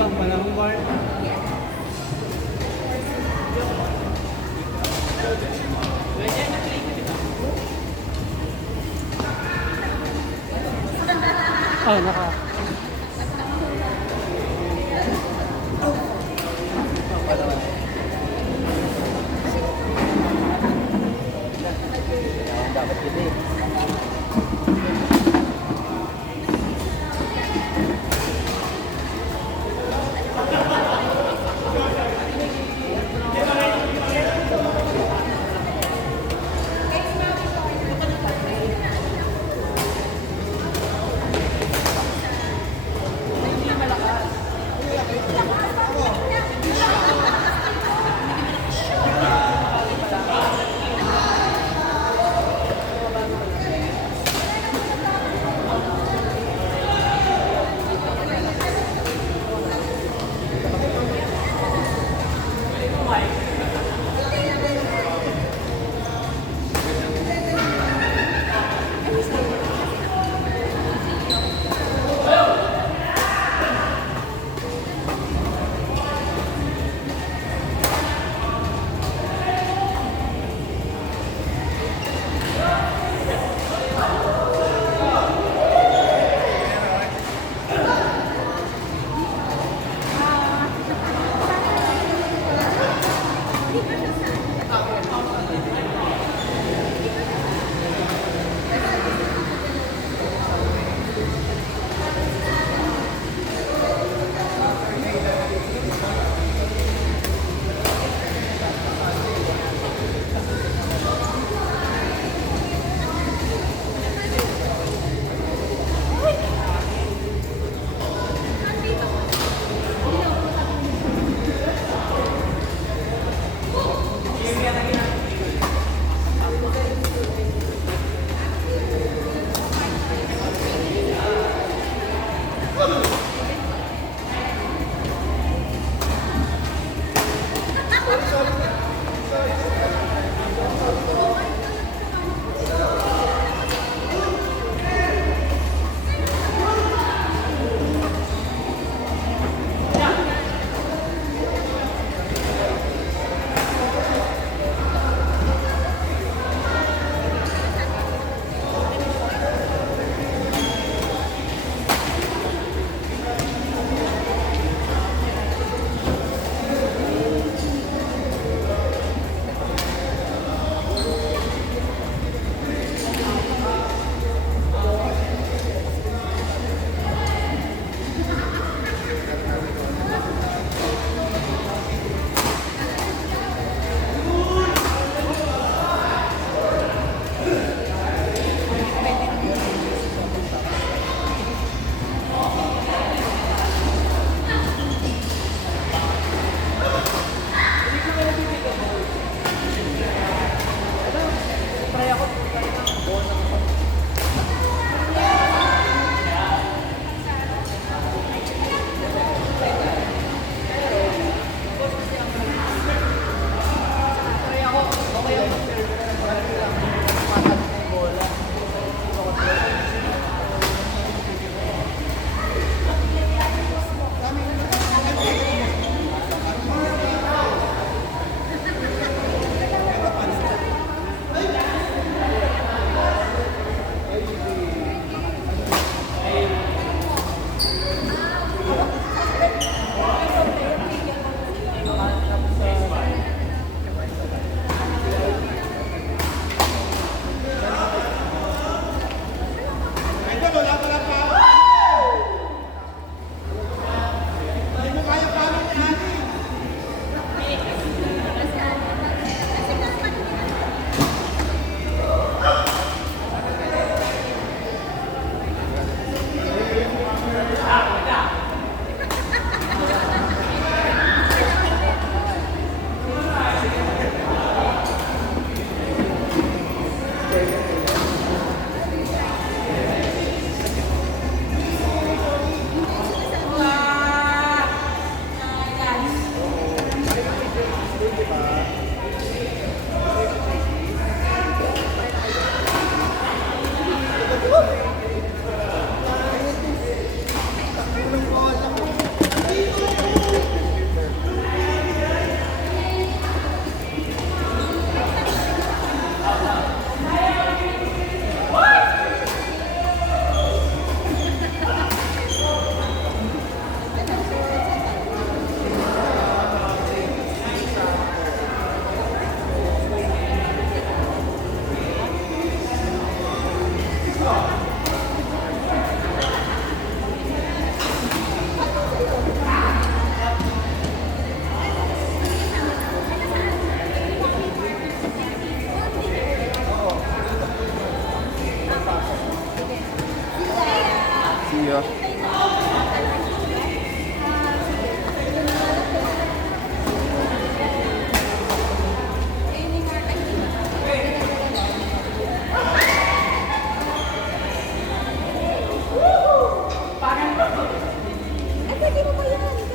Bang panahon bar. Oh, naka. Dapat kita eh.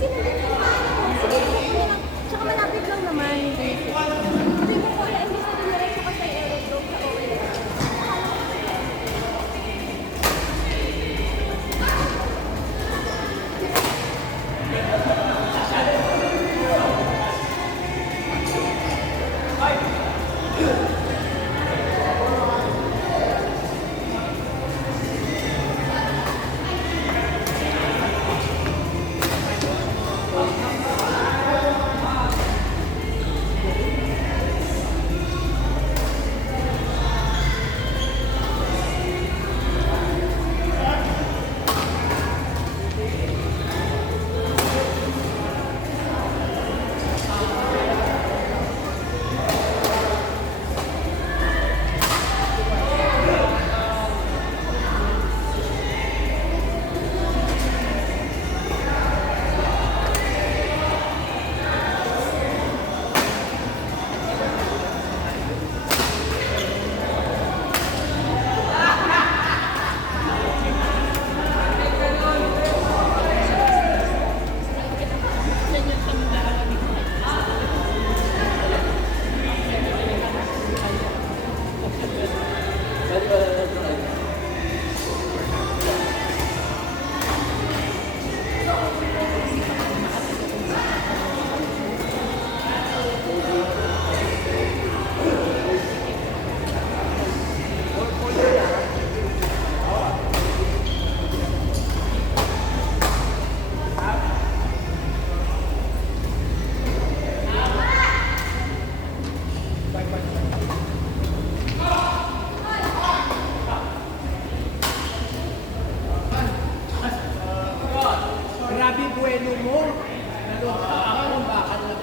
kasi nandun sa ano. Sige, lang. Tsaka malapit lang naman. Sabi ko kuya, imbis na dumiretso ka sa aerodrome sa OLS. Grabe bueno mo. Naloka ako ng bakal na.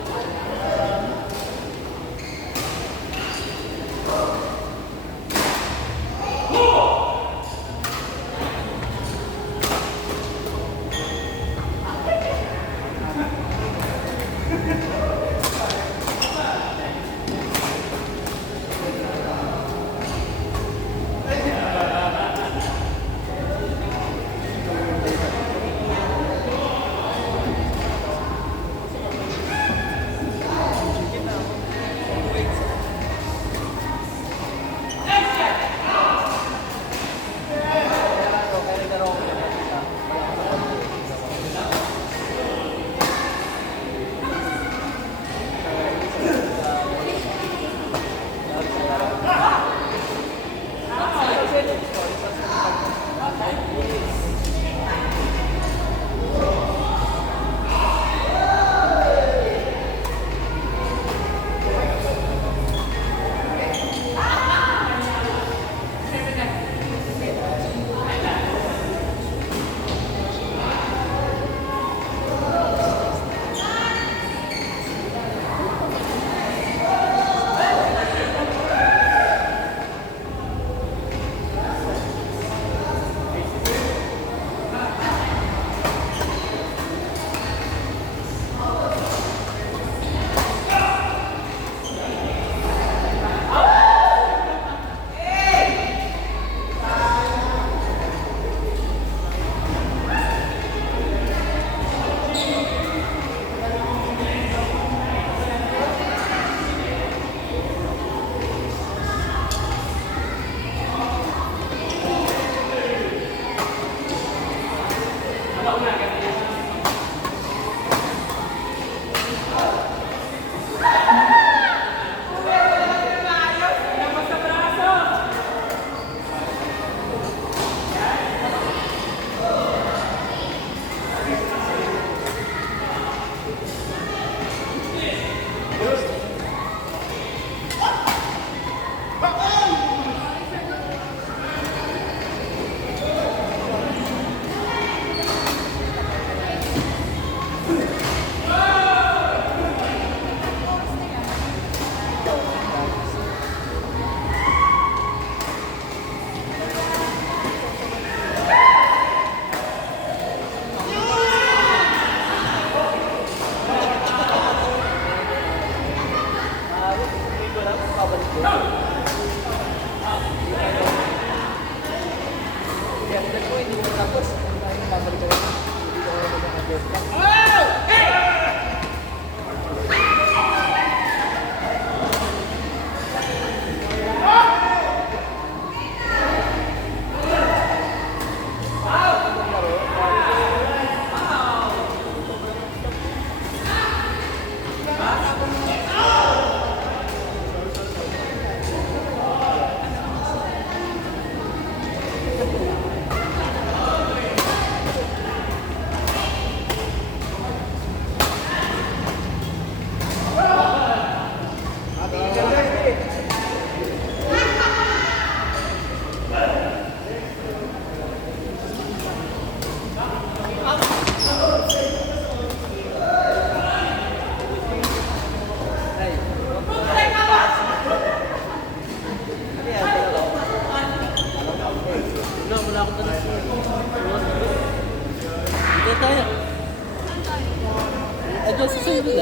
dyan sa sa'yo nila.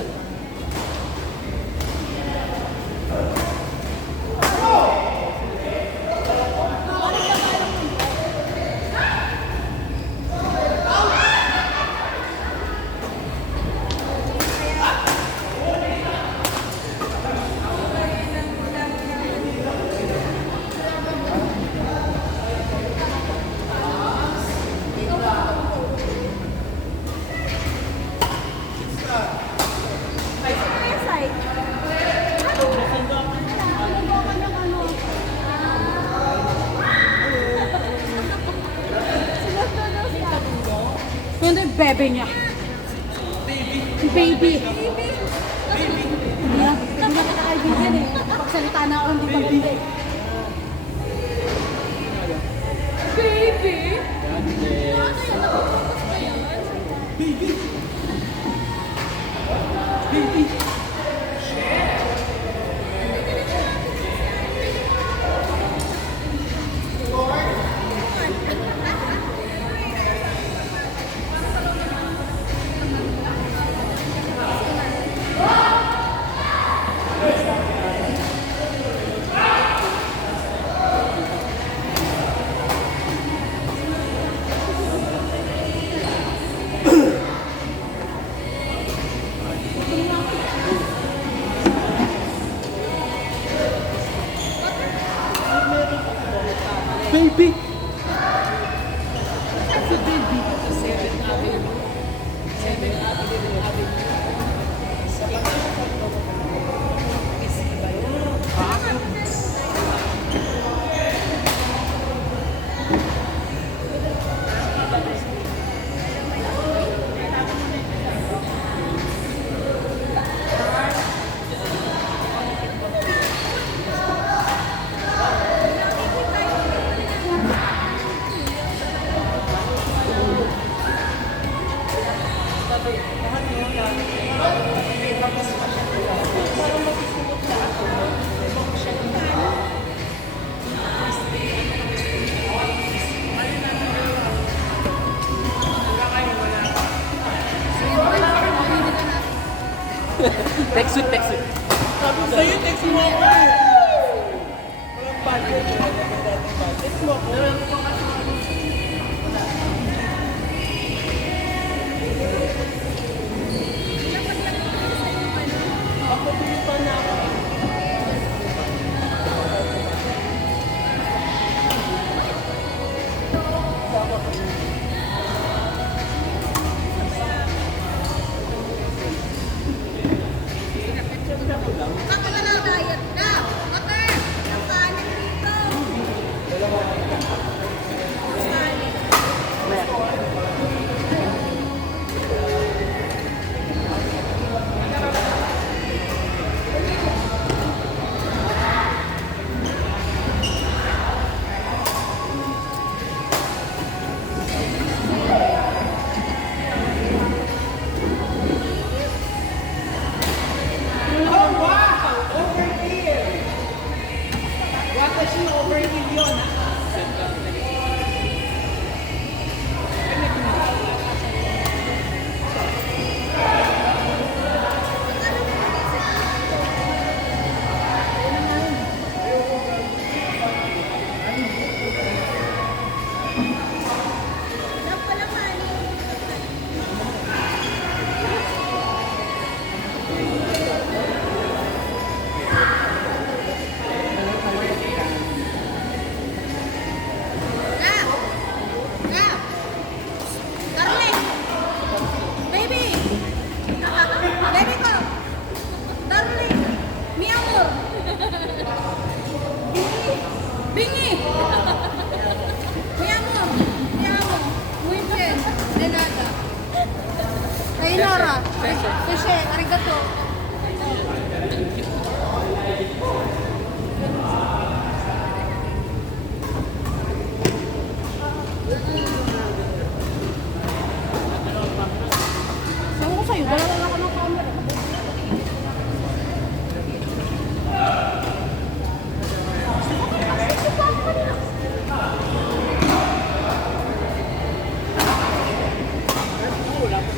Kaya side. Ano? Nakalubukan yung ano. Sunod-sunod siya. Kundi bebe niya. Baby. Hindi na nakakaibigan eh. Pagsalita na ako, hindi maganda eh. Baby? Baby! Text it, text it. Sabi ko sa'yo, text mo ako eh. Walang budget. Text mo ako. Ako, pilipan na ako. Baka na lang diet na. Water! Ang kanin dito. Oh, wow! Overkill! Watashi overkill yun, ha? Lang pala kanin. Now! Now! Darling! Baby! Baby ko! Darling! Mi amor! Bingi! Mi amor! Mi amor! Muy bien! De nada! Sayonara! Sushi! Arigato! Sabi ko sa'yo, dala lang ako ng camera. Wala pa.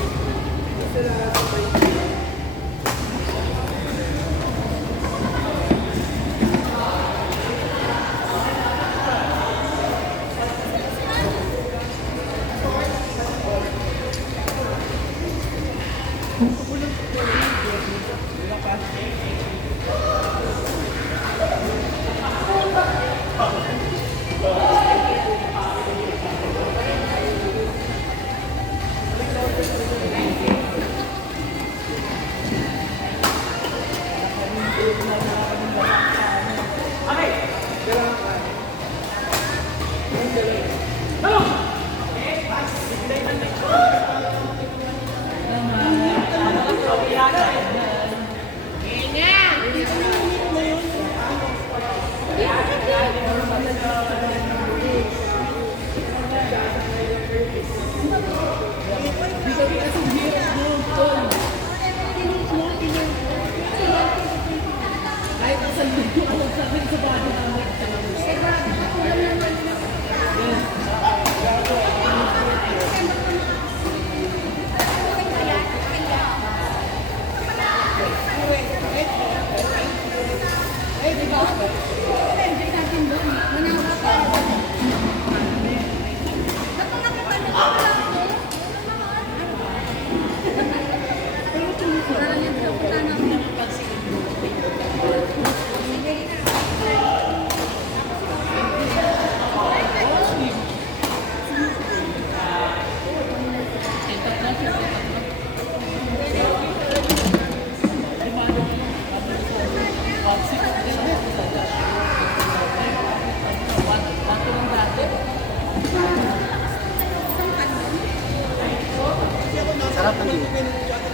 Sarap ng yun.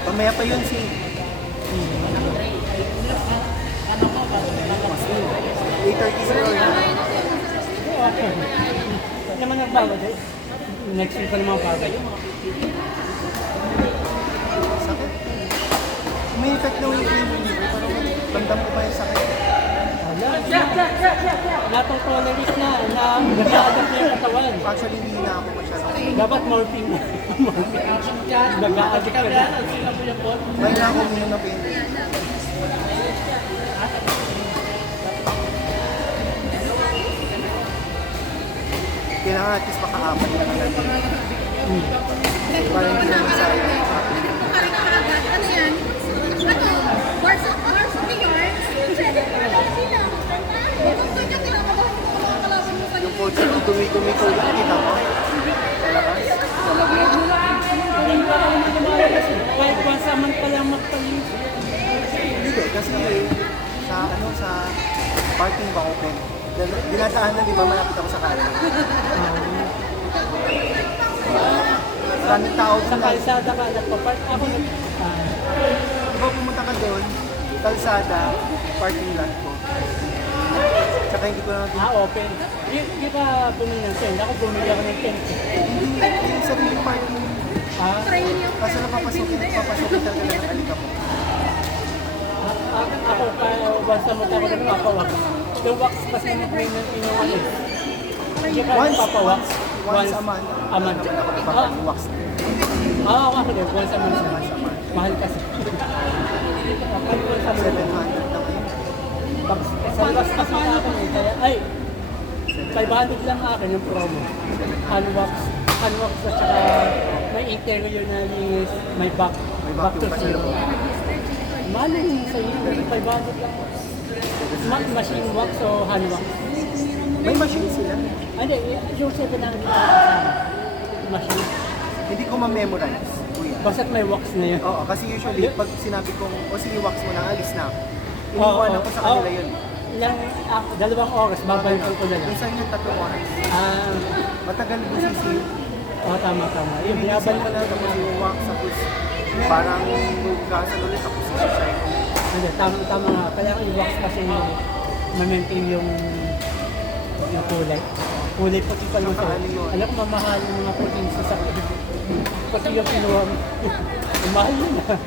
Pamaya pa yun si... 8:30 sa yun. Okay. Hindi naman nagbago dahil. Next week pa naman bago. Sakit. May effect na yung cleaning nito. Parang bandam ko pa yung sakit. Lahat ng tolerate na nag-a-adapt na yung katawan. Actually, hindi na ako masyadong... Dapat morphine na. Nag-a-addict ka na. May na ako muna na pain. Kailangan at least makaapat na lang natin. Parang hindi naman sa akin. Parang nakakagat. Ano yan? Wars of the Yards? Pwede ko na lang sila. Kung kanya kinakabahan mo mga kalaban mo kanina. Yung coach ko, dumi-dumi ko ulit. Kita mo? Talakas? Kahit once a month pa lang magpalis. Hindi, kasi sa parking ba open? Dinadaanan, di ba, malapit ako sa kanan. Maraming tao Sa doon. kalsada ka, nagpa-park ako. Di ba pumunta ka doon, kalsada, parking lot ko. Tsaka hindi ko na Open. Hindi ka bumili ng tent. Ako bumili ako ng tent. hindi yung sarili parking. Kasi napapasukin talaga ng alika po. Ako, once a month ako nagpapawax. Yung wax kasi nag-maintenance yung ano. Hindi ka nagpapawax. Once a month. A month. Naman ako nagpapawax. Ako din. Once a month. Mahal kasi. Kapag once a month. 700 na kayo. Tapos sa labas kasi na ako eh. Kaya, ay, 500 lang akin yung promo. Handwax at saka may interior na linis, may back to zero. Mahal yung sa inyo, 500 lang. Machine wax o hand wax? May machine sila. Hindi, yung 700 kasama. Machine. Hindi ko ma-memorize, kuya. Basta't may wax na yun. Oo, kasi usually, pag sinabi kong, o sige, wax mo na, alis na. Iniwanan ko sa kanila yun. Ilang, 2 oras, babalikan ko na lang. Minsan yung 3 oras. Matagal busisi. Tama. Yung Binabalik binabalik ko na tapos yung wax, tapos parang magkasan ulit, tapos isa-shine. Hindi, tama nga. Kaya yung wax kasi ma-maintain yung kulay. Kulay puti pa lang Saka ano yun? Alam ko mamahal yung mga protein sa sakit. Pati yung kinuha mo. Mahal yun ah.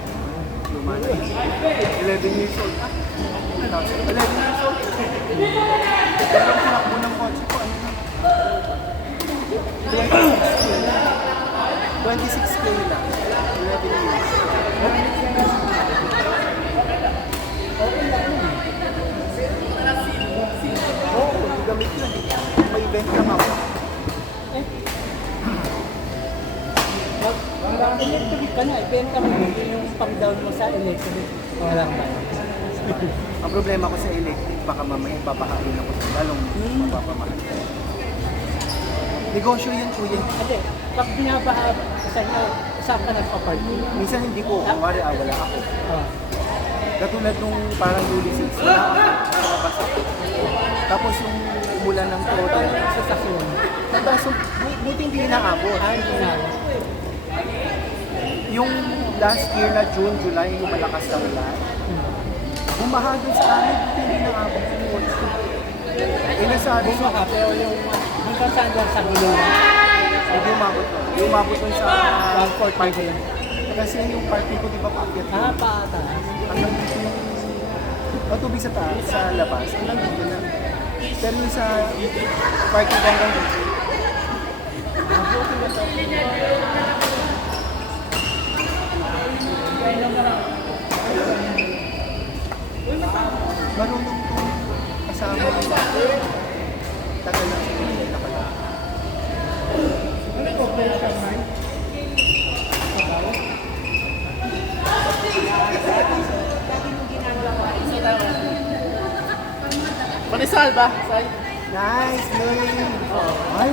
Lumana. 11 years old. 11 years old. Pero ang tinakbo ng kotse ko, ano na? 26K lang. 11 years. Oo, gamit yun. May event lang ako. Electric ka na, ibenta mo yung pang-down mo sa electric, walang bayad. Ang problema ko sa electric, baka mamaya babahain ako sa lalong mapapamahal. Negosyo yun, kuya. Hindi, pag binabaha sa inyo, saan ka nagpa-parking? Minsan hindi ko, kumari wala ako. Ah, Katulad nung parang Luli 6, wala ako sa labas ako. Tapos yung umulan ng todo, sa sasyon. tapos buti hindi naabot. Hindi na. Yung last year na June, July, yung malakas na ulan, bumaha dun sa amin, buti hindi naabot yung kotse. Inasabi ko, Bumaha, pero yung hanggang saan lang sa gulong. hindi umabot dun. Hindi umabot dun sa 1/4 ko lang. kasi yung parking ko, di ba, paakyat Ah, paataas. hanggang dito yung matubig sa taas, sa labas, hanggang dito na. Pero yung sa parking ko hanggang dito, marunong kong kasama yung tagal na sa hindi nakala. Panisal ba? Say. Nice, Lily! Ay,